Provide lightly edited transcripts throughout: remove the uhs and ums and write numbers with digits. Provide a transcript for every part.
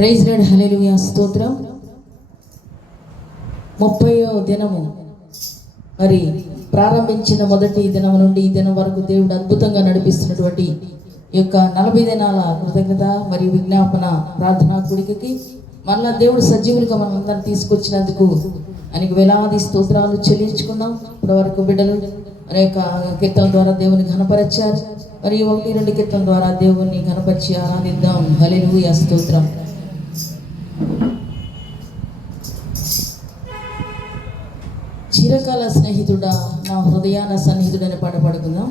Praise lord, హల్లెలూయా, స్తోత్రం. 30వ దినము మరి ప్రారంభించిన మొదటి దినం నుండి ఈ దినం వరకు దేవుడు అద్భుతంగా నడిపిస్తున్నటువంటి ఈ యొక్క 40 దినాల కృతజ్ఞత మరియు విజ్ఞాపన ప్రార్థనా కూడికకి మళ్ళా దేవుడు సజీవులుగా మనందరం తీసుకొచ్చినందుకు ఆయనకు వేలాది స్తోత్రాలు చెల్లించుకున్నాం. ఇప్పటి వరకు బిడ్డలు అనేక కీర్తన ద్వారా దేవుని ఘనపరచారు. మరియు 1-2 కీర్తన ద్వారా దేవుని ఘనపరిచి ఆరాధిద్దాం. హల్లెలూయా, స్తోత్రం. చిరకాల స్నేహితుడా, నా హృదయాన సన్నిహితుడని పాట పాడుకుందాం.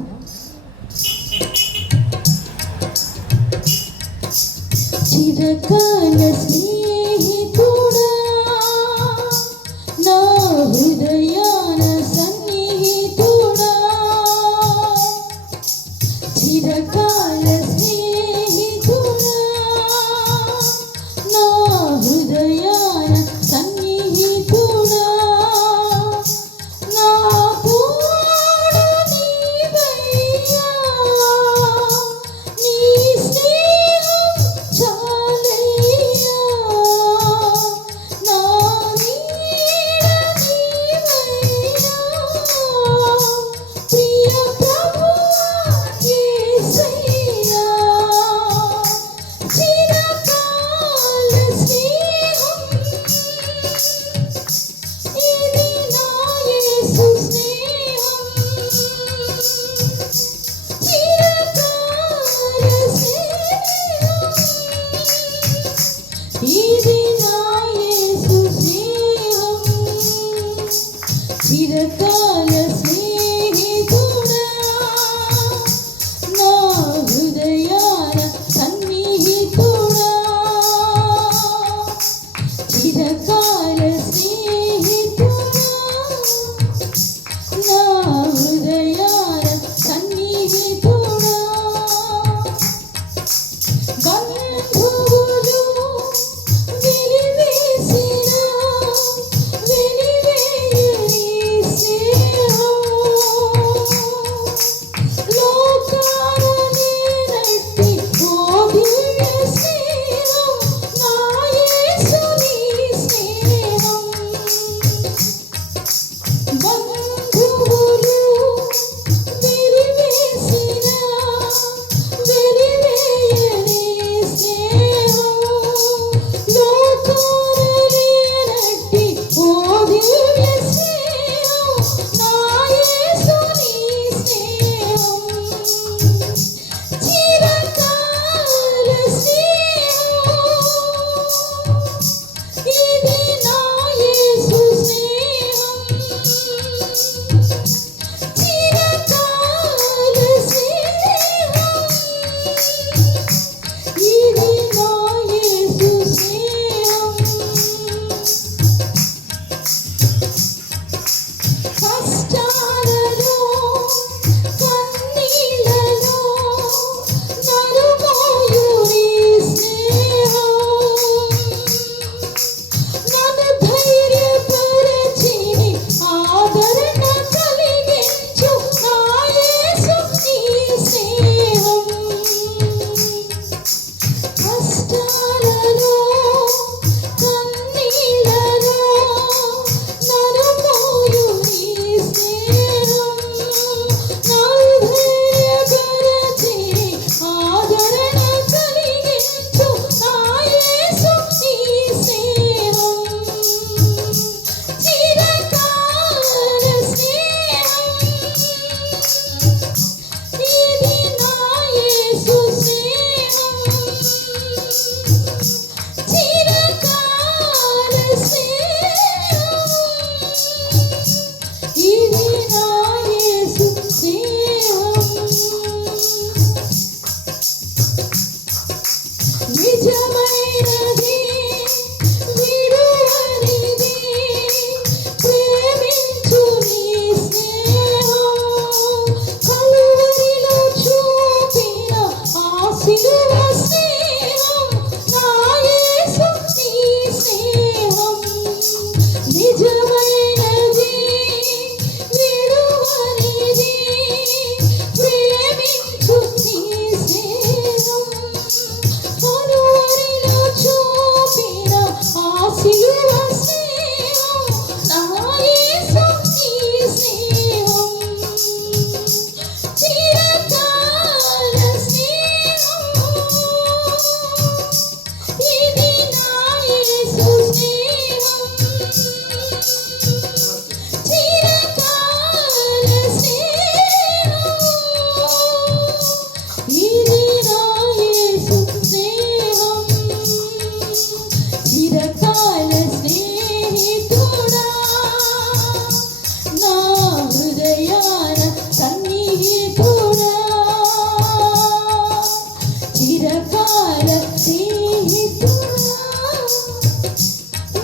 చిరకాల స్నేహితుడా, నా హృదయాన సన్నిహితుడా, చిరకాల స్నేహితుడా, నా హృదయాన సన్నిహితుడా, నా తోడు నీవయ్యా, నీ స్నేహం చాలయ్యా, నా నీడ నీవయ్యా, ప్రియ ప్రభువా యేసయ్యా, చిరకాల స్నేహం ఇది నా యేసు స్నేహం, చిరకాల స్నేహం ఇది నా యేసు స్నేహం, చిరకాల స్నేహితుడా, నా హృదయాన సన్నిహితుడా, చిరకాల స్నేహితుడా, నా హృదయాన సన్నిహితుడా, బంధువులు వెలివేసిన వెలివేయని స్నేహం,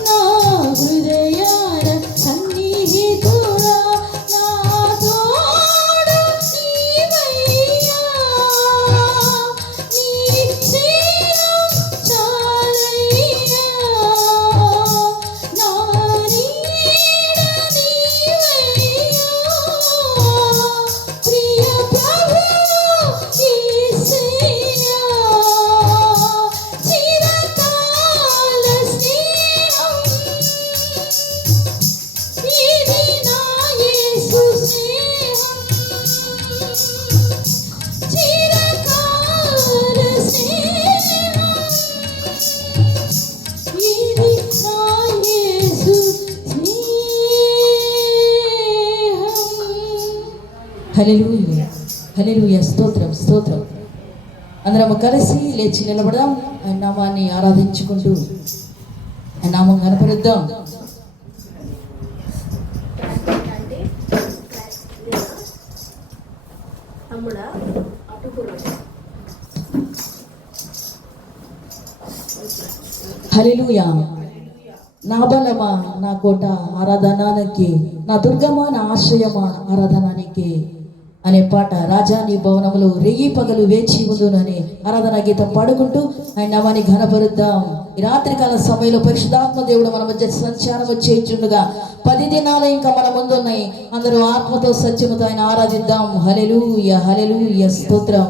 నా హృదయాన సన్నిహితుడా నా తోడు నీవయ్యా నీ స్నేహం చాలయ్యా నా నీడ నీవయ్యా ప్రియ ప్రభువు యేసయ్యా చిరకాల స్నేహం ఇది నా యేసు స్నేహం చిరకాల స్నేహం ఇది నా యేసు స్నేహం. హల్లెలూయా హల్లెలూయా స్తోత్రం స్తోత్రం. అందరం కలిసి లేచి నిలబడదాం, ఆయన నామాన్ని ఆరాధించుకుంటూ ఆయన నామం కనపరుద్దాం. తమ్ముడా అటుకురా హల్లెలూయా. నా బలమా నా కోట ఆరాధనానికి, నా దుర్గమా నా ఆశ్రయమా ఆరాధనానికి అనే పాట రాజా నీ భవనములు రెయ్యి పగలు వేచి ఉందును అనే ఆరాధన గీతం పాడుకుంటూ ఆయన నామాన్ని ఘనపరుద్దాం. ఈ రాత్రికాల సమయంలో పరిశుద్ధాత్మ దేవుడు మన మధ్య సంచారం చేయుచుండగా 10 దినాలు ఇంకా మన ముందున్నాయి. అందరూ ఆత్మతో సత్యముతో ఆయన ఆరాధిద్దాం. హల్లెలూయా హల్లెలూయా స్తోత్రం.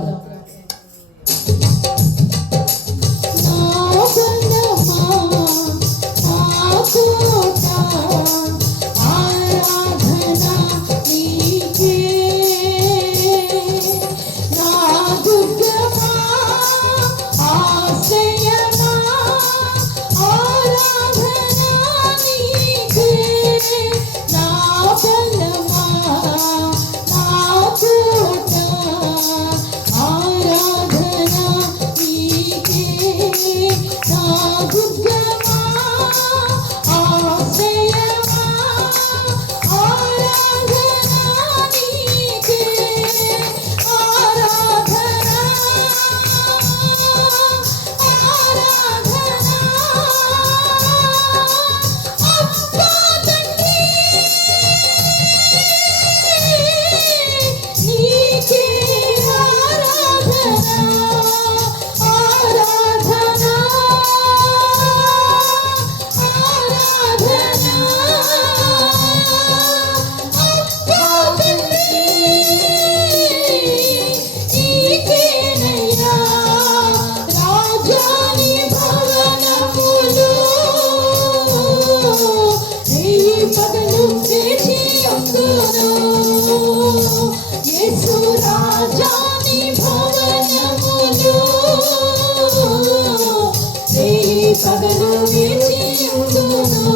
పగలు వేచి ఉందును,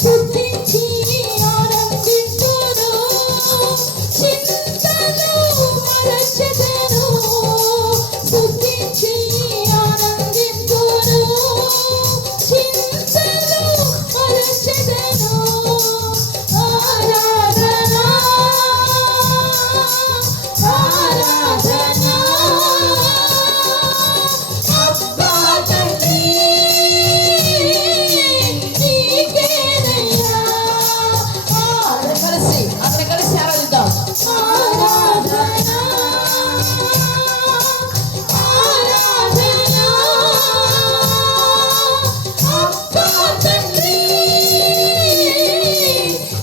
స్తుతించి ఆనందింతును, చింతలు మరచెదను, స్తుతించి ఆనందింతును, చింతలు మరచెదను. ఆరాధన ఆరాధన అబ్బా తండ్రి నీకేనయ్యా. అందరం కలిసి ఆరాధిద్దాం. ఆరాధన ఆరాధన అబ్బా తండ్రి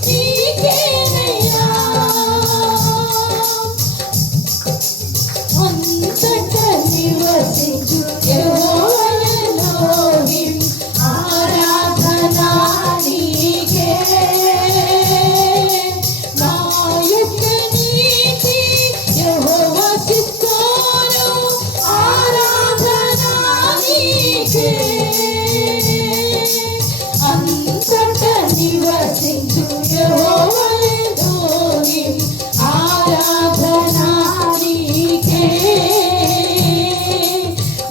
నీకేనయ్యా. అంతటా నివసించు యెహోవా ఎలోహిం, ఆరాధన నీకే. నా యొక్క నీతి యెహోవా సిద్ధాను, ఆరాధన నీకే. అంతటా నివసించు యెహోవా ఎలోహిం, ఆరాధన నీకే.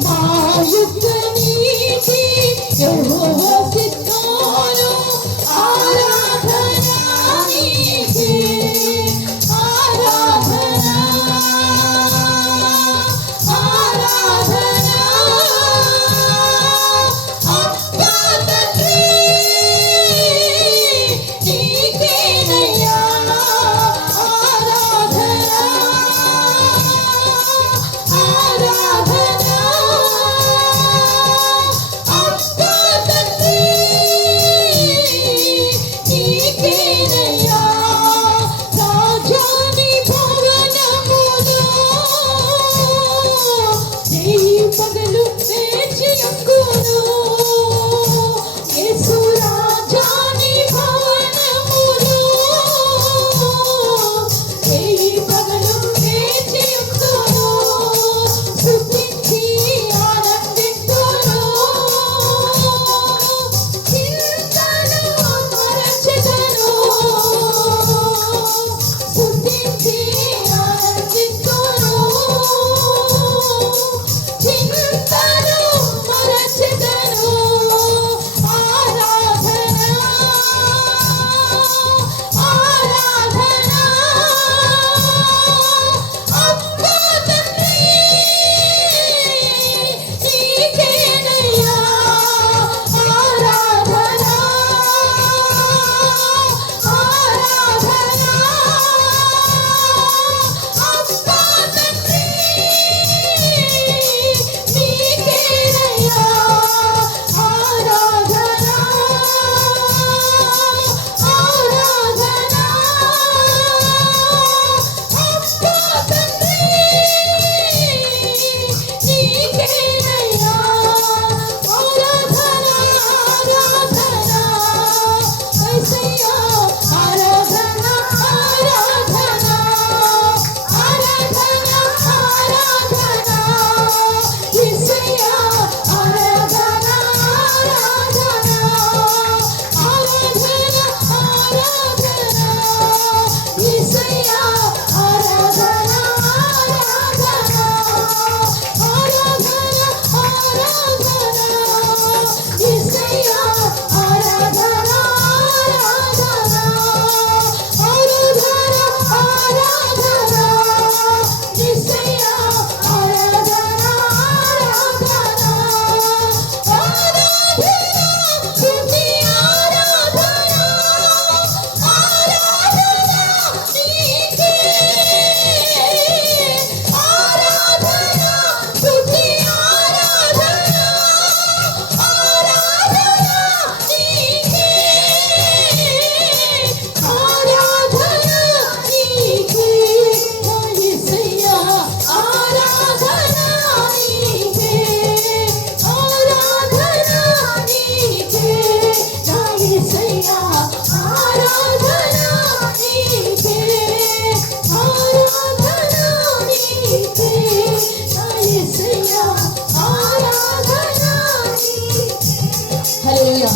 మా యొక్క నీతి యెహోవా సిద్ధాను, ఆరాధన నీకే. ఆరాధన ఆరాధన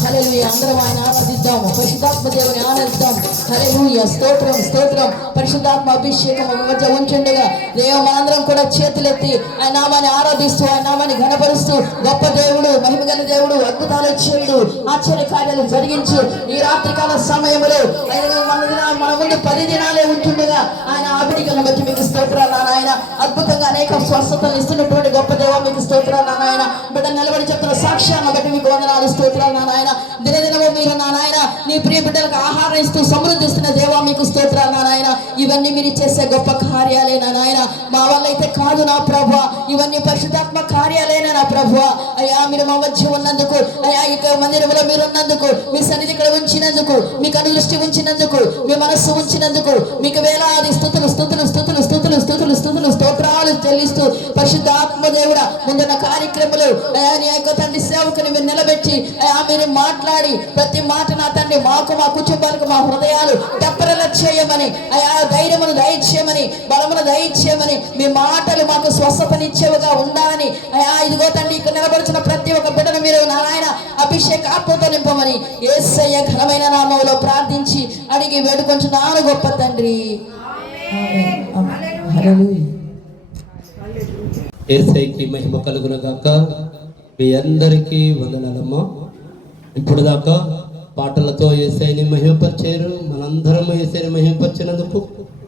హల్లెలూయా. అందరం ఆయన ఆరాధిద్దాం, పరిశుద్ధాత్మ దేవుని ఆరాధిద్దాం. హల్లెలూయా. స్తోత్రం స్తోత్రం. పరిశుద్ధాత్మ అభిషేకం మన మధ్య ఉంచుండగా దేవ మనందరం కూడా చేతులెత్తి ఆయన నామాన్ని ఆరాధిస్తూ ఆయన నామాన్ని ఘనపరుస్తూ గొప్ప దేవుడు, మహిమగల దేవుడు, అద్భుతాలు చేయడు, ఆశ్చర్య కార్యాలు జరిగించు ఈ రాత్రికాల సమయంలో మన ముందు 10 దినాలే ఉంటుండగా ఆయన ఆవిడికలను బట్టి మీకు స్తోత్రాలు నాయన. అద్భుతంగా అనేక స్వస్థతలు ఇస్తున్నటువంటి గొప్ప దేవ మీకు స్తోత్రాలు నాయన. బిడ్డ నిలబడి చెప్తున్న సాక్ష్యాన్ని బట్టి మీకు వందనాలు స్తోత్రాలు నాయన. దినదినము మీరు నాయన నీ ప్రియ బిడ్డలకు ఆహారం ఇస్తూ సమృద్ధిస్తున్న దేవా మీకు స్తోత్రాలు నాయన. ఇవన్నీ మీరు చేసే గొప్ప కార్యాలే నాయన. మా వల్ల అయితే కాదు నా ప్రభువా, ఇవన్నీ పరిశుద్ధాత్మ కార్యాలేనా నా ప్రభువా. అయ్యా మీరు మా మధ్య ఉన్నందుకు, అయ్యా ఇక మందిరంలో మీరు ఉన్నందుకు, మీ సన్నిధి ఇక్కడ ఉంచినందుకు, మీకు అనుదృష్టి ఉంచినందుకు, మీ మనస్సు ఉంచినందుకు మీకు వేలాది స్తుతులు స్తుతులు స్తుతులు స్తుతులు స్తుతులు స్తుతులు స్తోత్రాలు చెల్లిస్తూ పరిశుద్ధాత్మ దేవుడా ముందున్న కార్యక్రమాలు అయ్యా నీ యొక్క తండ్రి సేవకుని మీరు నిలబెట్టి అయ్యా మీరు మాట్లాడి ప్రతి మాట నా తండ్రి మాకు మా కుటుంబాలకు మా హృదయాలు తెప్పరల చేయమని, అయ్యా ధైర్యమును దయచేయమని, బలమును దయచేయమని, మీ మాటలు మాకు స్వస్థతనిచ్చేవిగా ఉండాలని అయ్యా ఇదిగో తండ్రి ఇక్కడ నిలబడుచున్న ప్రతి ఒక్క బిడ్డను మీరు నారాయణ అభిషేక ఆత్మతో నింపమని యేసయ్య ఘనమైన నామములో ప్రార్థించి అడిగి వేడుకొంచున్నాను గొప్ప తండ్రి. యేసయ్యకి మహిమ కలుగును గాక. మీ అందరికీ వందనాలమ్మా. ఇప్పుడు దాకా పాటలతో యేసయ్యని మహిమపరిచారు. మనందరం యేసయ్యని మహిమపరిచినందుకు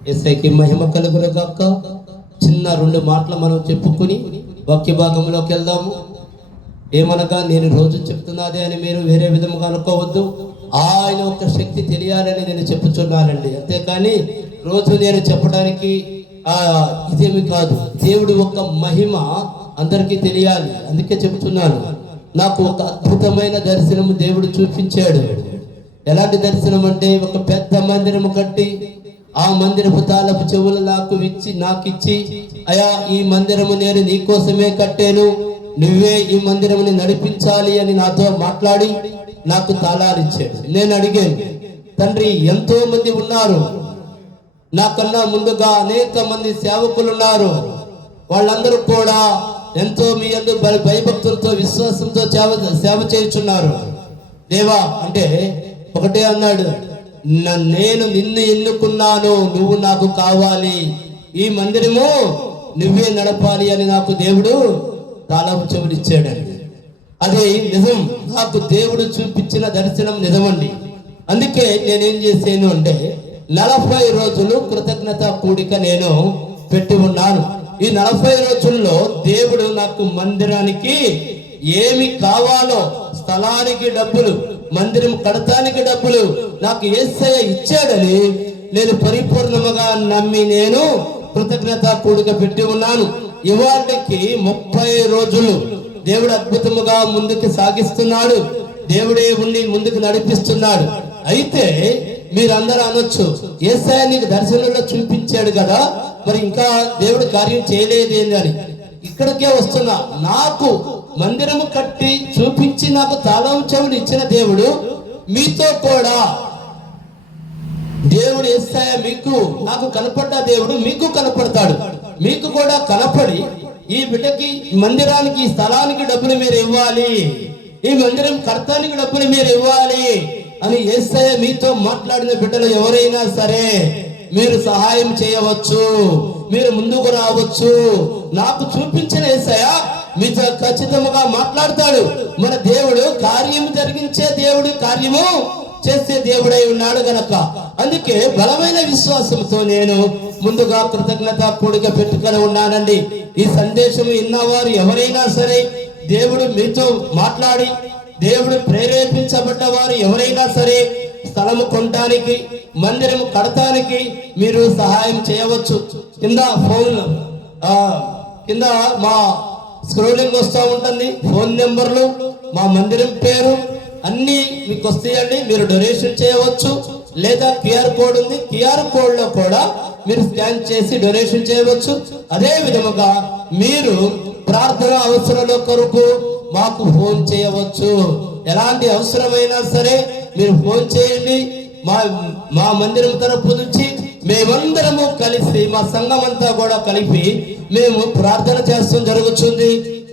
యేసయ్యకి మహిమ కలుగును గాక. చిన్న 2 మాటలు మనం చెప్పుకుని వాక్య భాగంలోకి వెళ్దాము. ఏమనగా నేను రోజు చెప్తున్నదే అని మీరు వేరే విధముగా అనుకోవద్దు. ఆయన ఒక శక్తి తెలియాలని నేను చెప్పుచున్నానండి. అంతేకాని రోజు నేను చెప్పడానికి ఇదేమి కాదు. దేవుడు ఒక మహిమ అందరికీ తెలియాలి, అందుకే చెప్తున్నాను. నాకు ఒక అద్భుతమైన దర్శనము దేవుడు చూపించాడు. ఎలాంటి దర్శనం అంటే, ఒక పెద్ద మందిరము కట్టి ఆ మందిరపు తాళపు చెవులు నాకు ఇచ్చి అయా ఈ మందిరము నేను నీకోసమే కట్టాను, నువ్వే ఈ మందిరముని నడిపించాలి అని నాతో మాట్లాడి నాకు తాళాలు ఇచ్చాడు. నేను అడిగాను, తండ్రి ఎంతో మంది ఉన్నారు, నాకన్నా ముందుగా అనేక మంది సేవకులు ఉన్నారు, వాళ్ళందరూ కూడా ఎంతో మీ యందు భయభక్తులతో విశ్వాసంతో సేవ చేయుచున్నారు దేవా అంటే ఒకటే అన్నాడు, నేను నిన్ను ఎన్నుకున్నాను, నువ్వు నాకు కావాలి, ఈ మందిరము నువ్వే నడపాలి అని నాకు దేవుడు తాళపు చెవులు ఇచ్చాడండి. అదే నిజం, నాకు దేవుడు చూపించిన దర్శనం నిజమండి. అందుకే నేనేం చేశాను అంటే 40 రోజులు కృతజ్ఞత కూడిక నేను పెట్టి ఉన్నాను. ఈ 40 రోజుల్లో దేవుడు నాకు మందిరానికి ఏమి కావాలో, స్థలానికి డబ్బులు, మందిరం కడతానికి డబ్బులు నాకు యేసయ్య ఇచ్చాడని నేను పరిపూర్ణముగా నమ్మి నేను కృతజ్ఞత కూడిక పెట్టి ఉన్నాను. ఇవాటికి 30 రోజులు దేవుడు అద్భుతముగా ముందుకు సాగిస్తున్నాడు. దేవుడే ఉండి ముందుకు నడిపిస్తున్నాడు. అయితే మీరందరూ అనొచ్చు, యేసయ్య నీకు దర్శనంలో చూపించాడు కదా, మరి ఇంకా దేవుడు కార్యం చేయలేదేంది అని. ఇక్కడికే వస్తున్నా. నాకు మందిరము కట్టి చూపించి నాకు తాళం చెవులు ఇచ్చిన దేవుడు మీతో కూడా, దేవుడు యేసయ్య మీకు నాకు కనపడ్డ దేవుడు మీకు కనపడతాడు. మీకు కూడా కనపడి ఈ బిడ్డకి మందిరానికి స్థలానికి డబ్బులు మీరు ఇవ్వాలి, ఈ మందిరం కర్తానికి డబ్బులు మీరు ఇవ్వాలి అని యేసయ్య మీతో మాట్లాడిన బిడ్డలు ఎవరైనా సరే మీరు సహాయం చేయవచ్చు, మీరు ముందుకు రావచ్చు. నాకు చూపించిన యేసయ్య మీతో ఖచ్చితంగా మాట్లాడతాడు. మన దేవుడు కార్యము జరిగించే దేవుడు, కార్యము చేసే దేవుడై ఉన్నాడు గనక అందుకే బలమైన విశ్వాసంతో నేను ముందుగా కృతజ్ఞత కూడిక పెట్టుకొని ఉన్నానండి. ఈ సందేశం విన్నవారు ఎవరైనా సరే, దేవుడు మీతో మాట్లాడి దేవుడు ప్రేరేపించబడ్డ వారు ఎవరైనా సరే స్థలము కొనడానికి, మందిరము కడతానికి మీరు సహాయం చేయవచ్చు. కింద కింద మా స్క్రోలింగ్ వస్తూ ఉంటుంది, ఫోన్ నెంబర్లు, మా మందిరం పేరు అన్ని మీకు వస్తాయండి. మీరు డొనేషన్ చేయవచ్చు. లేదా QR కోడ్ ఉంది, QR కోడ్ లో కూడా మీరు స్కాన్ చేసి డొనేషన్ చేయవచ్చు. అదే విధముగా మీరు ప్రార్థన అవసరాల కొరకు మాకు ఫోన్ చేయవచ్చు. ఎలాంటి అవసరమైనా సరే మీరు ఫోన్ చేయండి. మా మందిరం తరపు నుంచి మేమందరము కలిసి, మా సంఘం అంతా కూడా కలిపి మేము ప్రార్థన చేస్తాం జరుగుతుంది.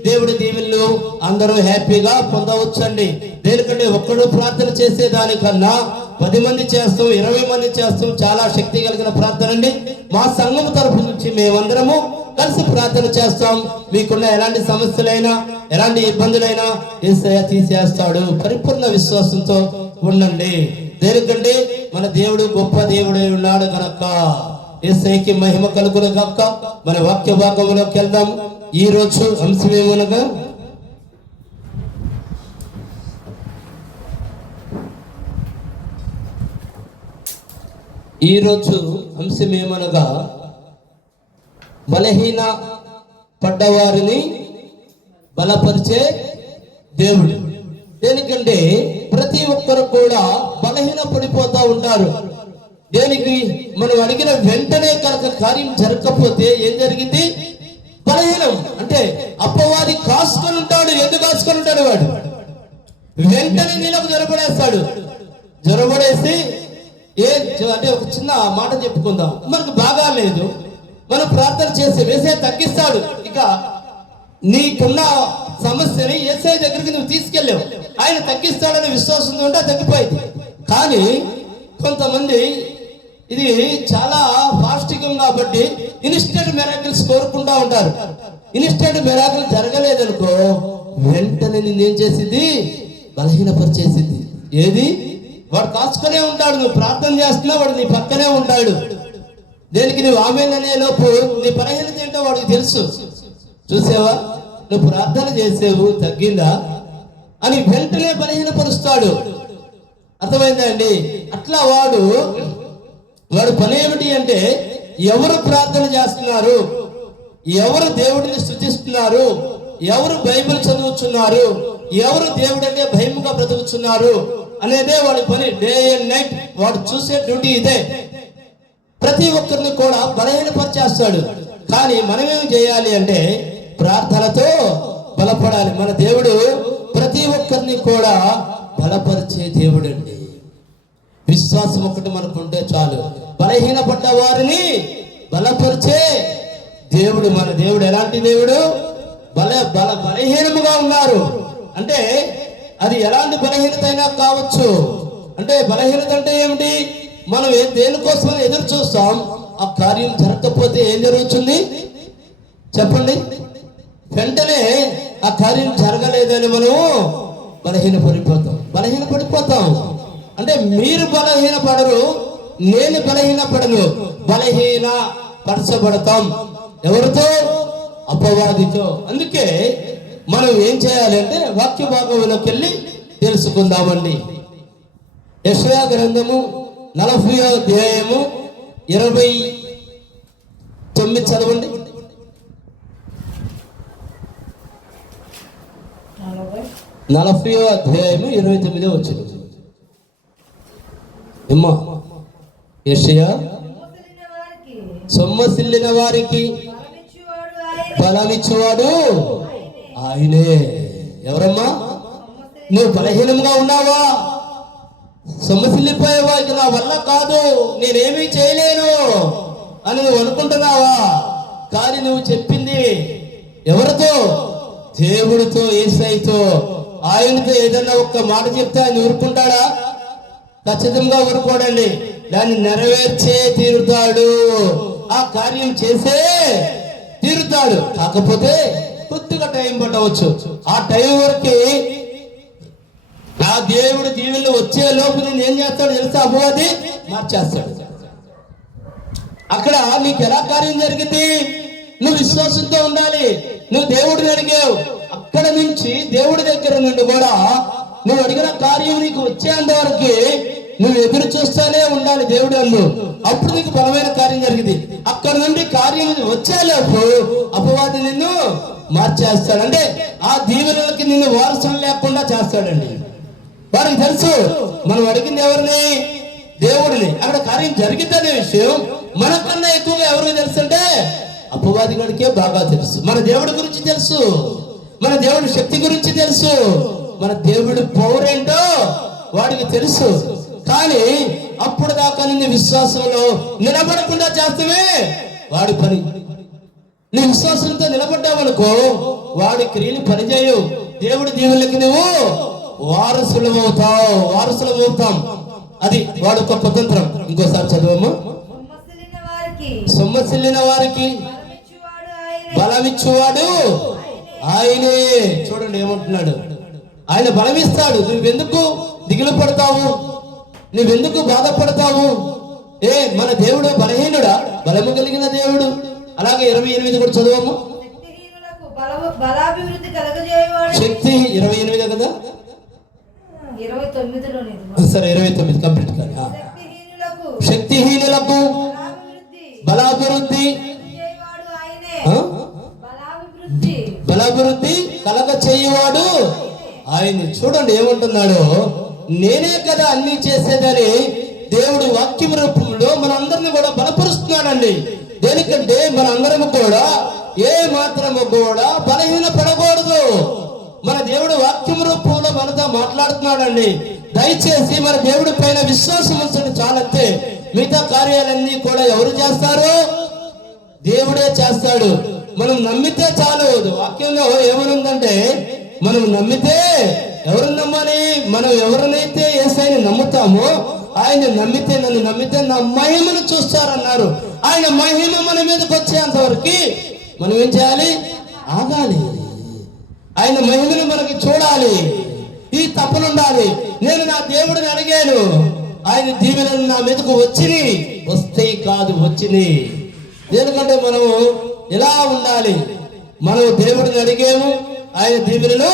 దేవుడి దీవెనలు అందరూ హ్యాపీగా పొందవచ్చండి. దేనికంటే ఒక్క ఒక్కడు ప్రార్థన చేసేదానికన్నా 10 మంది చేస్తాం, 20 మంది చేస్తాం. చాలా శక్తి కలిగిన ప్రార్థన అండి. మా సంఘం తరఫు నుంచి మేమందరము కలిసి ప్రార్థన చేస్తాం. మీకున్న ఎలాంటి సమస్యలైనా, ఎలాంటి ఇబ్బందులైనా యేసయ్య తీసేస్తాడు. పరిపూర్ణ విశ్వాసంతో ఉండండి. దేనికంటే మన దేవుడు గొప్ప దేవుడై ఉన్నాడు కనుక. యేసయ్యకి మహిమ కలుగును గాక. మన వాక్య భాగంలోకి వెళ్దాం. ఈ రోజు అంశం ఏమనగా, బలహీన పడ్డవారిని బలపరిచే దేవుడు. దేనికంటే ప్రతి ఒక్కరు కూడా బలహీన పడిపోతా ఉంటారు. దేనికి? మనం అడిగిన వెంటనే కనుక కార్యం జరగకపోతే ఏం జరిగింది? బలహీనం. అంటే అప్పవాది కాసుకొని ఉంటాడు. ఎందుకు కాసుకొని ఉంటాడు? వాడు వెంటనే నీళ్ళకు జ్వరపడేస్తాడు. జ్వరపడేసి అంటే ఒక చిన్న మాట చెప్పుకుందాం. మనకు బాగా లేదు, మనం ప్రార్థన చేసి యేసయ్య తగ్గిస్తాడు. ఇక నీకున్న సమస్యని యేసయ్య దగ్గరికి నువ్వు తీసుకెళ్ళావు, ఆయన తగ్గిస్తాడని విశ్వాసంతో ఉంటే తగ్గిపోయింది. కానీ కొంతమంది ఇది చాలా ఫాస్టింగ్ కాబట్టి ఇన్స్టెంట్ మిరాకిల్స్ కోరుకుంటా ఉంటారు. ఇన్స్టెంట్ మిరాకిల్ జరగలేదనుకో, వెంటనే నిన్నేం చేసింది? బలహీనపరిచేసింది. ఏది? వాడు కాచుకునే ఉంటాడు. నువ్వు ప్రార్థన చేస్తున్నా వాడు నీ పక్కనే ఉంటాడు. దేనికి? నువ్వు ఆమేన్ అనే లోపు నీ బలహీనత ఏంటో వాడికి తెలుసు. చూసావా, నువ్వు ప్రార్థన చేసేవు, తగ్గిందా అని వెంటనే బలహీనపరుస్తాడు. అర్థమైందా అండి? అట్లా వాడు పని ఏమిటి అంటే, ఎవరు ప్రార్థన చేస్తున్నారు, ఎవరు దేవుడిని స్తుతిస్తున్నారు, ఎవరు బైబిల్ చదువుతున్నారు, ఎవరు దేవుడు అంటే భయముగా బ్రతుకుతున్నారు అనేదే వాడి పని. డే అండ్ నైట్ వాడు చూసే డ్యూటీ ఇదే. ప్రతి ఒక్కరిని కూడా బలహీనపరిచేస్తాడు. కానీ మనమేం చేయాలి అంటే ప్రార్థనతో బలపడాలి. మన దేవుడు ప్రతి ఒక్కరిని కూడా బలపరిచే దేవుడు అండి. విశ్వాసం ఒకటి మనకు ఉంటే చాలు. బలహీనపడ్డ వారిని బలపరిచే దేవుడు మన దేవుడు. ఎలాంటి దేవుడు? బలహీనముగా ఉన్నారు అంటే అది ఎలాంటి బలహీనత అయినా కావచ్చు. అంటే బలహీనత అంటే ఏమిటి? మనం దేనికోసం ఎదురు చూస్తాం, ఆ కార్యం జరగకపోతే ఏం జరుగుతుంది చెప్పండి? వెంటనే ఆ కార్యం జరగలేదని మనము బలహీనపడిపోతాం. అంటే మీరు బలహీనపడరు, నేను బలహీనపడను. బలహీన పరచబడతాం. ఎవరితో? అపవాదితో. అందుకే మనం ఏం చేయాలి అంటే వాక్య భాగంలోకి వెళ్ళి తెలుసుకుందామండి. యెషయా గ్రంథము 40వ అధ్యాయము 29 చదవండి. 40వ అధ్యాయము 29 వచ్చింది. అమ్మా, యెషయా సొమ్మసిల్లిన వారికి బలమిచ్చువాడు ఆయనే. ఎవరమ్మా? నువ్వు బలహీనంగా ఉన్నావా? సొమ్మసిల్లిపోయావా? ఇక నా వల్ల కాదు, నేనేమీ చేయలేను అని నువ్వు అనుకుంటున్నావా? కానీ నువ్వు చెప్పింది ఎవరితో? దేవుడితో, యేసయ్యతో. ఆయనతో ఏదన్నా ఒక్క మాట చెప్తే ఆయన ఊరుకుంటాడా? ఖచ్చితంగా ఊరుకోడండి. దాన్ని నెరవేర్చే తీరుతాడు. ఆ కార్యం చేసే తీరుతాడు. కాకపోతే కొద్దిగా టైం పట్టవచ్చు. ఆ టైం వరకు ఆ దేవుడు దీవెనలు వచ్చే లోపు నేను ఏం చేస్తాడు తెలుసా? అపవాది మార్చేస్తాడు. అక్కడ నీకు ఎలా కార్యం జరిగింది? నువ్వు విశ్వాసంతో ఉండాలి. నువ్వు దేవుడిని అడిగావు, అక్కడ నుంచి దేవుడి దగ్గర నుండి కూడా నువ్వు అడిగిన కార్యం నీకు వచ్చేంత వరకు నువ్వు ఎదురు చూస్తూనే ఉండాలి దేవుడు అన్ను. అప్పుడు నీకు బలమైన కార్యం జరిగింది. అక్కడ నుండి కార్యం వచ్చేలోపు అపవాది నిన్ను మార్చేస్తాడు. అంటే ఆ దీవెనలకి నిన్ను వారసం లేకుండా చేస్తాడండి. వారికి తెలుసు మనం అడిగింది ఎవరిని? దేవుడిని. అక్కడ కార్యం జరిగిద్దనే విషయం మనకన్నా ఎక్కువగా ఎవరికి తెలుసు అంటే అపవాది గడికే బాగా తెలుసు. మన దేవుడి గురించి తెలుసు, మన దేవుడి శక్తి గురించి తెలుసు, మన దేవుడి పవర్ ఏంటో వాడికి తెలుసు. కానీ అప్పుడు దాకా నిన్ను విశ్వాసంలో నిలబడకుండా చేస్తామే వాడి పని. నీ విశ్వాసంతో నిలబడ్డావనుకో వాడి క్రియలు పనిచేయవు. దేవుడి దీవులకి నువ్వు వారసులమవుతాం. అది వాడు ఒక కుతంత్రం. ఇంకోసారి చదువమ్మా. సొమ్మసిల్లిన వారికి బలమిచ్చువాడు ఆయనే. చూడండి ఏమంటున్నాడు, ఆయన బలమిస్తాడు. నువ్వెందుకు దిగులు పడతావు, నువ్వెందుకు బాధపడతావు? మన దేవుడు బలహీనుడా? బలము కలిగిన దేవుడు. అలాగే 28 కూడా చదువము. శక్తి 28 కదా, 29 సరే 29 కంప్లీట్ కానీ. శక్తిహీనులకు బలాభివృద్ధి కలగ చేయువాడు ఆయన. చూడండి ఏమంటున్నాడు, నేనే కదా అన్ని చేసేదని దేవుడు వాక్యం రూపంలో మనందరినీ కూడా బలపరుస్తున్నాడండి. దేనికంటే మనందరం కూడా ఏ మాత్రము కూడా బలహీన పడకూడదు. మన దేవుడు వాక్యం రూపంలో మనతో మాట్లాడుతున్నాడండి. దయచేసి మన దేవుడి పైన విశ్వాసం ఉంచండి చాలంతే. మిగతా కార్యాలన్నీ కూడా ఎవరు చేస్తారు? దేవుడే చేస్తాడు. మనం నమ్మితే చాలు. వాక్యంలో ఏమనుందంటే, మనం నమ్మితే ఎవరు నమ్మాలి? మనం ఎవరినైతే యేసయ్యని నమ్ముతామో ఆయన నమ్మితే, నన్ను నమ్మితే నా మహిమను చూస్తారన్నారు. ఆయన మహిమ మన మీదకి వచ్చేంతవరకు మనం ఏం చేయాలి? ఆగాలి. ఆయన మహిమను మనకి చూడాలి. ఈ తపన ఉండాలి. నేను నా దేవుడిని అడిగాను, ఆయన దీవెనలు నా మీదకు వస్తే కాదు వచ్చినాయి. ఎందుకంటే మనము ఎలా ఉండాలి? మనం దేవుడిని అడిగాము, ఆయన దీవెనలు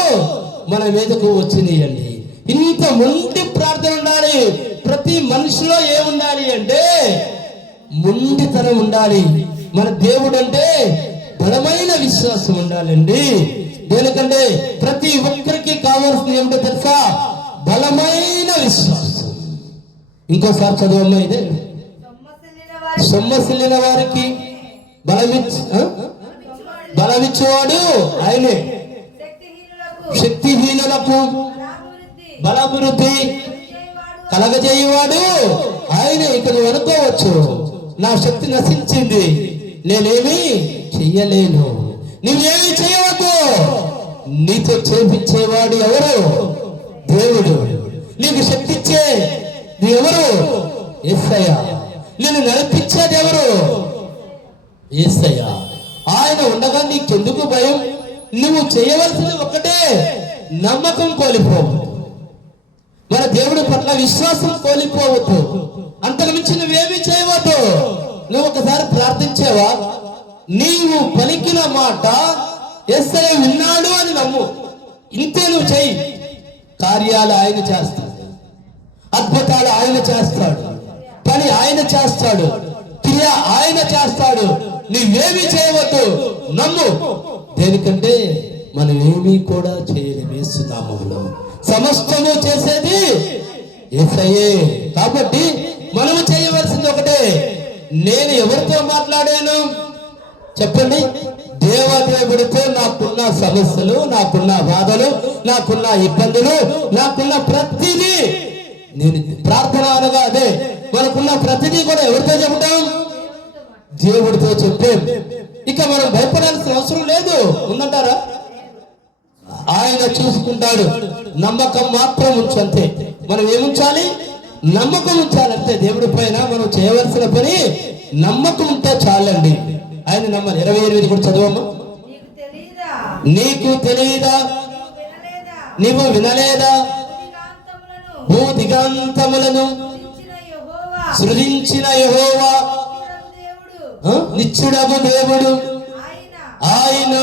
మన మీదకు వచ్చినాయి అండి. ఇంత మొండి ప్రార్థన ఉండాలి. ప్రతి మనిషిలో ఏముండాలి అంటే మొండితనం ఉండాలి. మన దేవుడు అంటే బలమైన విశ్వాసం ఉండాలండి. దేనికంటే ప్రతి ఒక్కరికి కావాల్సింది ఏమిటో తెలుసా? బలమైన విశ్వాసం. ఇంకోసారి చదువమ్మా ఇదే. సొమ్మసిల్లిన వారికి బలమిచ్చేవాడు ఆయనే. శక్తిహీనులకు బలాభివృద్ధి కలగజేయవాడు ఆయనే. ఇక్కడ నువ్వు అనుకోవచ్చు, నా శక్తి నశించింది, నేనేమి చెయ్యలేను. నువ్వేమి చేయవద్దు. నీతో చేపించేవాడు ఎవరు? దేవుడు. నీకు శక్తి ఇచ్చే ఎవరు? యేసయ్య. నిన్ను నడిపించేది ఎవరు? యేసయ్య. ఆయన ఉండగా నీకెందుకు భయం? నువ్వు చేయవలసింది ఒక్కటే, నమ్మకం కోల్పోవద్దు. మన దేవుడి పట్ల విశ్వాసం కోల్పోవద్దు. అంతకు మించి నువ్వేమీ చేయవద్దు. నువ్వు ఒకసారి ప్రార్థించేవా? నీవు పలికిన మాట యేసయ్య విన్నాడు అని నమ్ము. ఇంతే నువ్వు చెయ్యి. కార్యాలు ఆయన చేస్తాడు, అద్భుతాలు ఆయన చేస్తాడు, పని ఆయన చేస్తాడు, క్రియ ఆయన చేస్తాడు. నువ్వేమీ చేయవద్దు, నమ్ము. దేనికంటే మనం ఏమీ కూడా చేయలేము. యేసునామములో సమస్తము చేసేది యేసయ్యే. కాబట్టి మనము చేయవలసింది ఒకటే. నేను ఎవరితో మాట్లాడాను చెప్పండి? దేవదేవుడితో. నాకున్న సమస్యలు, నాకున్న బాధలు, నాకున్న ఇబ్బందులు, నాకున్న ప్రతిదీ నేను ప్రార్థన అనగా అదే. మనకున్న ప్రతిదీ కూడా ఎవరితో చెబుతాం? దేవుడితో చెప్పాం. ఇక మనం భయపడాల్సిన అవసరం లేదు. ఉందంటారా? ఆయన చూసుకుంటాడు. నమ్మకం మాత్రం ఉంచంతే. మనం ఏముంచాలి? నమ్మకం ఉంచాలంటే దేవుడి పైన. మనం చేయవలసిన పని నమ్మకం ఉంటే చాలండి. ఆయన నమ్మాలి. 28 కూడా చదవమ్మా. నీకు తెలియదా? నీవు వినలేదా? భూదిగాంతములను సృజించిన యెహోవా నిత్యుడగు దేవుడు ఆయన.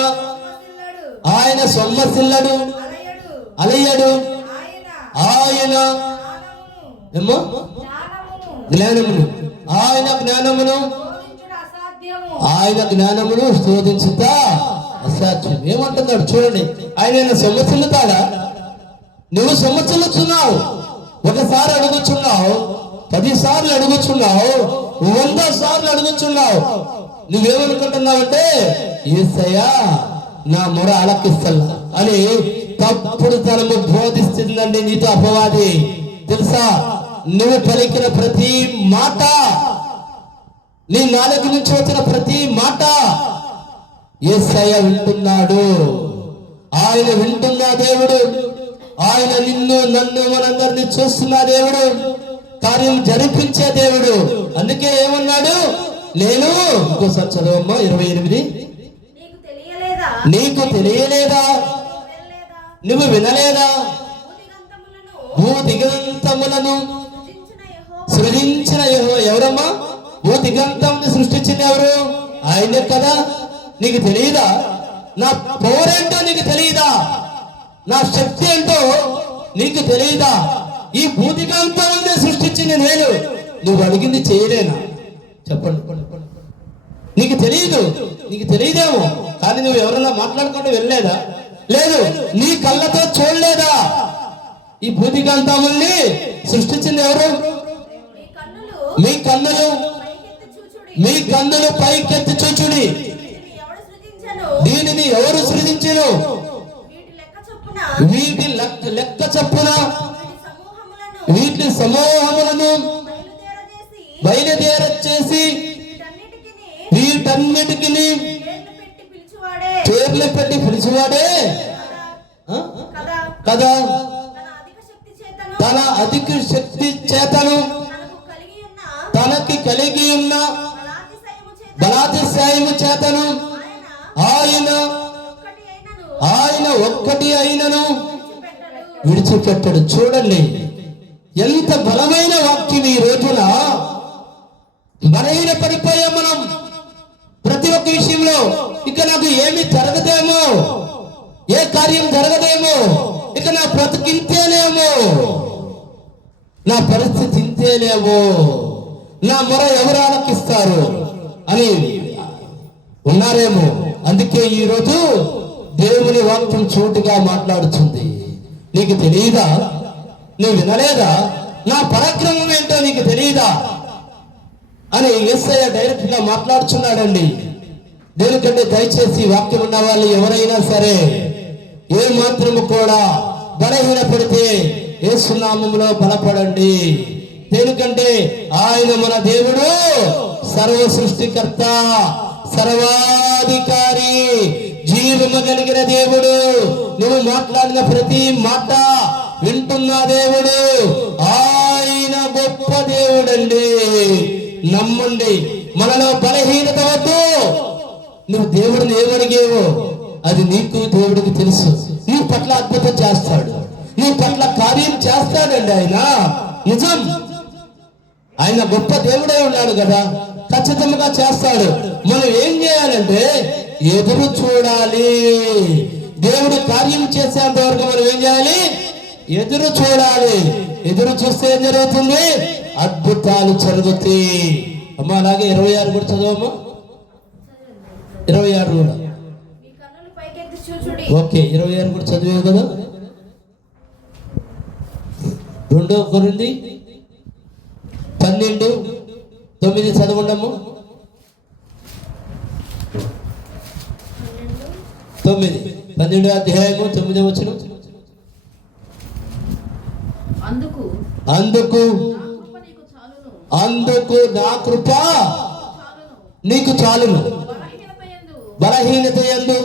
ఆయన సొమ్మసిల్లడు, అలయడు. ఆయన ఏమో జ్ఞానమును, ఆయన జ్ఞానమును, ఆయన జ్ఞానమును శోధించుతా అసాధ్యం. ఏమంటున్నాడు చూడండి. ఆయన సొమ్మసిల్లుతాడా? నువ్వు సొమ్మసిల్లుచున్నావు. ఒకసారి అడుగుచున్నావు, 10 సార్లు అడుగుచున్నావు, 100 సార్లు అడుగుచున్నావు. నువ్వేమనుకుంటున్నావంటే యేసయ్యా నా మొర ఆలకిస్తల్లా అని తప్పుడు తనము బోధిస్తుందండి నీతో అపవాది. తెలుసా? నువ్వు పలికిన ప్రతి మాట, నీ నాలుగు నుంచి వచ్చిన ప్రతి మాట యేసయ్య వింటున్నాడు. ఆయన వింటున్న దేవుడు. ఆయన నిన్ను నన్ను మనందరినీ చూస్తున్న దేవుడు, కార్యం జరిపించే దేవుడు. అందుకే ఏమన్నాడు, నేను ఇంకోసారి చదవమ్మా 28, నీకు తెలియలేదా, నీకు తెలియలేదా, వినలేదా, నువ్వు వినలేదా, భూదిగంతములను భూదిగంతములను సృజించిన యెహోవా సృజించిన యెహోవా. ఎవరమ్మా భూదిగంతం సృష్టించింది? ఎవరు? ఆయనే కదా. నీకు తెలియదా? నా పవర్ ఏంటో నీకు తెలియదా? నా శక్తి ఏంటో నీకు తెలియదా? ఈ భూదిగంతాన్ని సృష్టించింది నేను, నువ్వు అడిగింది చేయలేనా? చెప్పండి. నీకు తెలియదు, నీకు తెలియదేమో, కానీ నువ్వు ఎవరన్నా మాట్లాడుకుంటూ వెళ్ళలేదా? లేదు. నీ కళ్ళతో చూడలేదా? ఈ భూదిగంతాన్ని సృష్టించింది ఎవరు? మీ కన్నులు మీ కన్నులు, పైకెత్తి చూచుడి, మీ కన్నులు పైకెత్తి చూచుడి. వీటిని ఎవడు సృజించెను, దీనిని ఎవరు సృజించరు? వీటి లెక్క చొప్పున వీటి లెక్క చొప్పున వీటి సమూహములను వీటి సమూహములను బయలుదేర చేసి బయలుదేరచేసి వీటన్నిటికి వీటన్నిటికి పేర్లు పెట్టి పిలిచివాడే పేర్లు పెట్టి పిలిచివాడే కదా, కదా. తన అధిక శక్తి చేతను తన అధిక శక్తి చేతను తనకు కలిగి ఉన్న తనకి కలిగి ఉన్న బలాతిశయము చేత బలాతిశయము చేతను ఆయన ఆయన ఒక్కటి అయినను ఒక్కటి అయినను విడిచిపెట్టడు. విడిచిపెట్టడు. చూడండి ఎంత బలమైన వాక్యం. ఈ రోజున బలహీన పడిపోయాం మనం ప్రతి ఒక్క విషయంలో. ఇక నాకు ఏమి జరగదేమో, ఏ కార్యం జరగదేమో, ఇక నా బ్రతికింతేనేమో, నా పరిస్థితి ఇంతేనేమో, నా మొర ఎవరు ఆలకిస్తారు అని ఉన్నారేమో. అందుకే ఈరోజు దేవుని వాక్యం చోటుగా మాట్లాడుతుంది. నీకు తెలియదా? నువ్వు వినలేదా? నా పరాక్రమం ఏంటో నీకు తెలియదా అని యేసయ్య డైరెక్ట్ గా మాట్లాడుచున్నాడండి. దేనికంటే దయచేసి వాక్యం ఉన్న వాళ్ళు ఎవరైనా సరే ఏ మాత్రము కూడా బలహీన పడితే యేసు నామములో బలపడండి. దేనికంటే ఆయన మన దేవుడు సర్వ సృష్టికర్త, సర్వాధికారి, జీవము కలిగిన దేవుడు. నువ్వు మాట్లాడిన ప్రతి మాట వింటున్న దేవుడు. ఆయన గొప్ప దేవుడండి. నమ్మండి. మనలో బలహీనత వద్దు. నువ్వు దేవుడిని ఏమడిగేవో అది నీకు దేవుడికి తెలుసు. నీ పట్ల అద్భుతం చేస్తాడు, నీ పట్ల కార్యం చేస్తాడండి ఆయన. నిజం, ఆయన గొప్ప దేవుడే ఉన్నాడు కదా, ఖచ్చితంగా చేస్తాడు. మనం ఏం చేయాలంటే ఎదురు చూడాలి. దేవుడు కార్యం చేసేంత వరకు మనం ఏం చేయాలి? ఎదురు చూడాలి. ఎదురు చూస్తే ఏం జరుగుతుంది? అద్భుతాలు జరుగుతాయి. అమ్మ అలాగే 26 కూడా చదవమ్మా. 26 కూడా మీ కన్నులు పైకెత్తి చూచుడి. ఓకే. 26 కూడా చదివేవు కదా. 2 కొరింథీ 12:9 చదవండమ్మా. 12 అధ్యాయము 9వ వచనం. అందుకు అందుకు నా కృప నీకు చాలును, బలహీనత యందు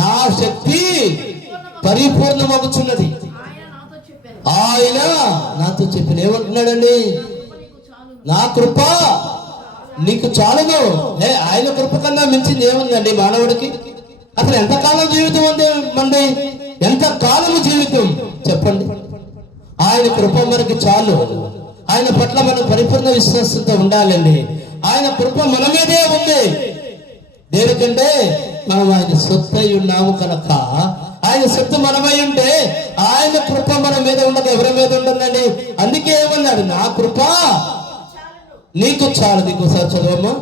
నా శక్తి పరిపూర్ణమగుచున్నది. ఆయన నాతో చెప్పిన ఏమంటున్నాడండి? నా కృప నీకు చాలును. ఆయన కృప కన్నా మించింది ఏముందండి మానవుడికి? అసలు ఎంతకాలం జీవితం ఉంది మంది? ఎంతకాలము జీవితం చెప్పండి? ఆయన కృప మనకి చాలు. ఆయన పట్ల మనం పరిపూర్ణ విశ్వాసంతో ఉండాలండి. ఆయన కృప మన మీదే ఉంది. దేనికంటే మనం ఆయన సొత్తు అయి ఉన్నాము కనుక. ఆయన సొత్తు మనమై ఉంటే ఆయన కృప మన మీద ఉండదు, ఎవరి మీద ఉండదండి. అందుకే ఏమన్నాడు? నా కృప నీకు చాలు. నీకోసారి చదవమ్మా.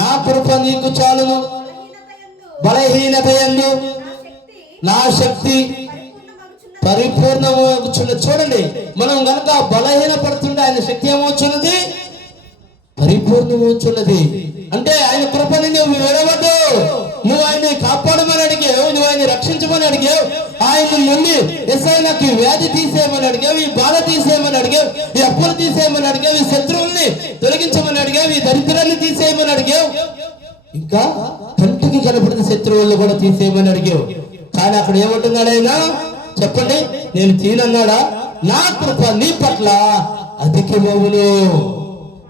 నా కృప నీకు చాలును, బలహీనత యందు నా శక్తి పరిపూర్ణమవుతున్నది. చూడండి, మనం గనక బలహీన పడుతుంటే ఆయన శక్తి ఏమవుతున్నది? పరిపూర్ణమవుతున్నది. అంటే ఆయన కృపని నువ్వు విడవద్దు. నువ్వు ఆయన్ని కాపాడమని అడిగావు, నువ్వు ఆయన్ని రక్షించమని అడిగావు, ఆయన నుండి నాకు ఈ వ్యాధి తీసేయమని అడిగావు, ఈ బాధ తీసేయమని అడిగావు, ఈ అప్పులు తీసేయమని అడిగావు, ఈ శత్రువుల్ని తొలగించమని అడిగావు, ఈ దరిద్రాన్ని తీసేయమని అడిగావు, ఇంకా కంటికి కనపడిన శత్రువులను కూడా తీసేయమని అడిగావు. కానీ అక్కడ ఏమంటున్నాడు ఆయన చెప్పండి, నేను తినన్నాడా? నా కృప నీ పట్ల అధికమవును.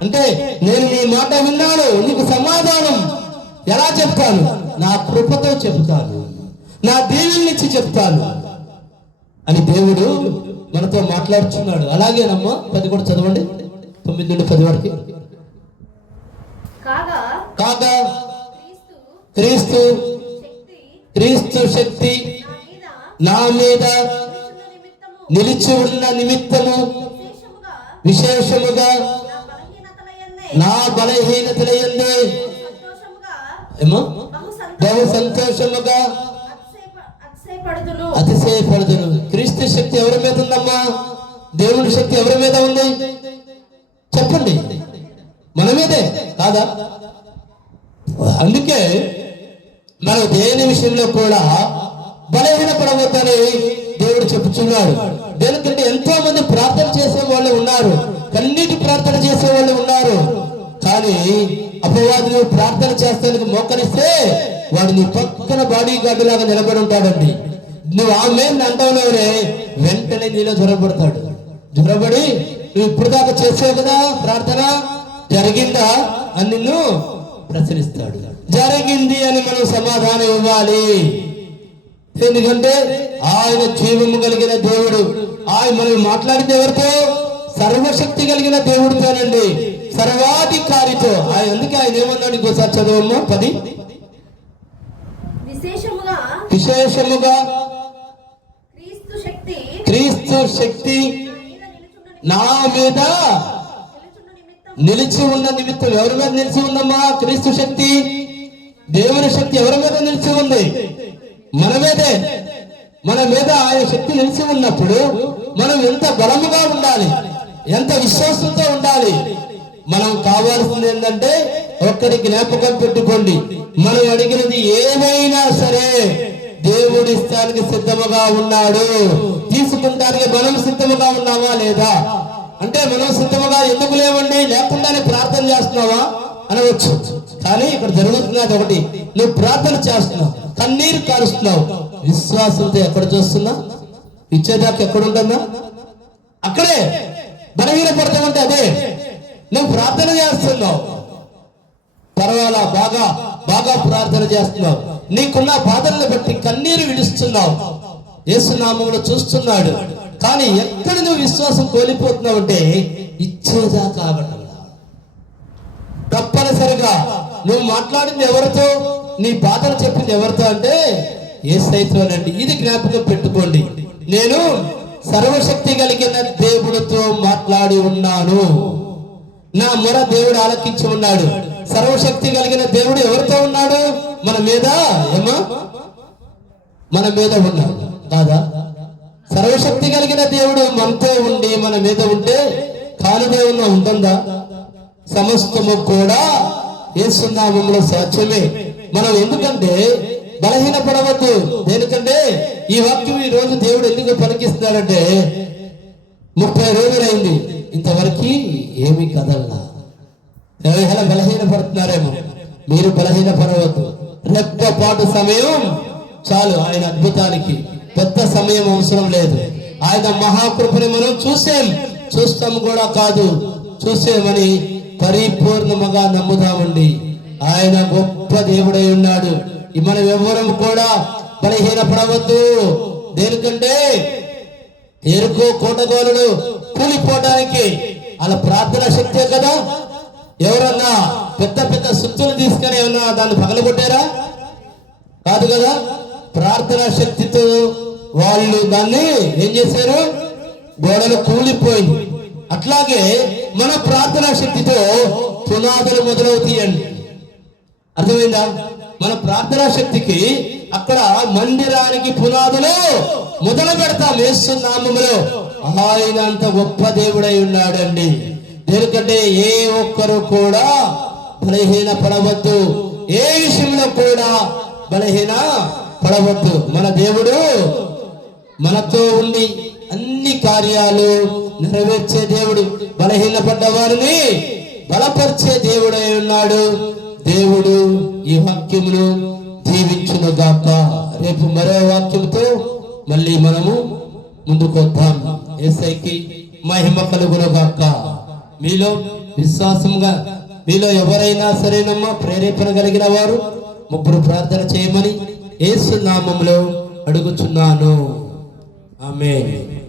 అంటే నేను నీ మాట విన్నాను, నీకు సమాధానం ఎలా చెప్తాను? నా కృపతో చెప్తాను, నా దీవెన నుంచి చెప్తాను అని దేవుడు మనతో మాట్లాడుతున్నాడు. అలాగేనమ్మా 10 కూడా చదవండి, 9 నుండి 10 వరకు. కాగా క్రీస్తు శక్తి నా మీద నిలిచి ఉన్న నిమిత్తము విశేషముగా నా బలహీనతలయందే ఏమో బహు సంతోషముగా అతిశయపడుదును. క్రీస్తు శక్తి ఎవరి మీద ఉందమ్మా? దేవుడి శక్తి ఎవరి మీద ఉంది చెప్పండి? మన మీదే కాదా? అందుకే మనం దేని విషయంలో కూడా బలహీనపడవద్దని దేవుడు చెప్పుచున్నాడు. దేనికంటే ఎంతో మంది ప్రార్థన చేసే వాళ్ళు ఉన్నారు, కన్నీటి ప్రార్థన చేసే వాళ్ళు ఉన్నారు. కానీ అపవాదులు ప్రార్థన చేస్తానికి మోకరిస్తే వాడు నీ పక్కన బాడీ గార్డు లాగా నిలబడి ఉంటాడండి. నువ్వు ఆమె అంటంలోనే వెంటనే నీలో జ్వరపడతాడు. జ్వరపడి నువ్వు ఇప్పుడు దాకా చేసావు కదా ప్రార్థన, జరిగిందా అని నిన్ను ప్రశ్నిస్తాడు. జరిగింది అని మనం సమాధానం ఇవ్వాలి. ఎందుకంటే ఆయన జీవము కలిగిన దేవుడు. ఆయన మనం మాట్లాడితే ఎవరితో? సర్వశక్తి కలిగిన దేవుడితోనండి, సర్వాధికారితో. ఆయన అందుకే ఆయన ఏమన్నాడు? ఇంకోసారి చదవమ్మా 10. విశేషముగా క్రీస్తు శక్తి నా మీద నిలిచి ఉన్న నిమిత్తం. ఎవరి మీద నిలిచి ఉందమ్మా క్రీస్తు శక్తి? దేవుని శక్తి ఎవరి మీద నిలిచి ఉంది? మన మీదే. మన మీద ఆయన శక్తి నిలిచి ఉన్నప్పుడు మనం ఎంత బలముగా ఉండాలి, ఎంత విశ్వాసంతో ఉండాలి. మనం కావాల్సింది ఏంటంటే ఒక్కడి జ్ఞాపకం పెట్టుకోండి, మనం అడిగినది ఏదైనా సరే దేవుడి ఇష్టానికి సిద్ధముగా ఉన్నాడు. తీసుకుంటానికి మనం సిద్ధముగా ఉన్నావా లేదా అంటే, మనం సిద్ధముగా ఎందుకు లేవండి, లేకుండానే ప్రార్థన చేస్తున్నావా అనవచ్చు. కానీ ఇక్కడ జరుగుతున్నది ఒకటి, నువ్వు ప్రార్థన చేస్తున్నావు, కన్నీరు కారుస్తున్నావు, విశ్వాసంతో ఎక్కడ చూస్తున్నా? ఇచ్చేదాకా ఎక్కడ ఉంటుందా? అక్కడే. బలహీనపడతామంటే అదే. నువ్వు ప్రార్థన చేస్తున్నావు, పర్వాలా, బాగా బాగా ప్రార్థన చేస్తున్నావు, నీకున్న బాధలను బట్టి కన్నీరు విడుస్తున్నావు, యేసు నామములో చూస్తున్నాడు. కానీ ఎక్కడ నువ్వు విశ్వాసం కోల్పోతున్నావు అంటే ఇచ్చేదాకా ఆగటం. తప్పనిసరిగా నువ్వు మాట్లాడింది ఎవరితో, నీ బాధలు చెప్పింది ఎవరితో అంటే యేసయ్యతోనండి. ఇది జ్ఞాపకం పెట్టుకోండి. నేను సర్వశక్తి కలిగిన దేవుడితో మాట్లాడి ఉన్నాను, నా మొర దేవుడు ఆలకించి ఉన్నాడు. సర్వశక్తి కలిగిన దేవుడు ఎవరితో ఉన్నాడు? మన మీద. ఏమా? మన మీద ఉన్నాడు కాదా? సర్వశక్తి కలిగిన దేవుడు మనతో ఉండి మన మీద ఉంటే కానిదేమన్నా ఉంటుందా? సమస్తము కూడా యేసు నామములో సాధ్యమే. మనం ఎందుకంటే బలహీనపడవద్దు. దేనికంటే ఈ వాక్యం ఈ రోజు దేవుడు ఎందుకు పలికిస్తున్నాడంటే 30 రోజులైంది, ఇంతవరకు ఏమీ కదల్లా. ఎవరైనా బలహీనపడుతున్నారేమో, మీరు బలహీనపడవద్దు. రెప్పపాటు సమయం చాలు ఆయన అద్భుతానికి. పెద్ద సమయం అవసరం లేదు. ఆయన మహాకృపని మనం చూస్తాం కూడా కాదు, చూసేమని పరిపూర్ణముగా నమ్ముదామండి. ఆయన గొప్ప దేవుడై ఉన్నాడు. మనం ఎవరం కూడా బలహీనపడవద్దు. దేనికంటే ఎరుకో కోటగోలుడు కూలిపోవడానికి అలా ప్రార్థన శక్తే కదా. ఎవరన్నా పెద్ద పెద్ద సుత్తులు తీసుకొని ఏమన్నా దాన్ని పగలగొట్టారా? కాదు కదా. ప్రార్థనా శక్తితో వాళ్ళు దాన్ని ఏం చేశారు? గోడలు కూలిపోయింది. అట్లాగే మన ప్రార్థనా శక్తితో పునాదులు మొదలవుతాయండి. అర్థమైందా? మన ప్రార్థనా శక్తికి అక్కడ మందిరానికి పునాదులు మొదలు పెడతాం యేసు నామములో. ఆయన అంత గొప్ప దేవుడై ఉన్నాడండి. ఎందుకంటే ఏ ఒక్కరు కూడా బలహీన పడవద్దు, ఏ విషయంలో కూడా బలహీన పడవద్దు. మన దేవుడు మనతో ఉండి అన్ని కార్యాలు నెరవేర్చే దేవుడు, బలహీన పడ్డ వారిని బలపరిచే దేవుడై ఉన్నాడు. దేవుడు ఈ వాక్యమును దీవించును గాక. రేపు మరో వాక్యంతో మళ్ళీ మనము ముందుకు వద్దాం. యేసయ్యకి మహిమ కలుగునుగాక. మీలో విశ్వాసంగా మీలో ఎవరైనా సరేనమ్మా ప్రేరేపణ కలిగిన వారు ముగ్గురు ప్రార్థన చేయమని యేసు నామములో అడుగుచున్నాను. ఆమేన్.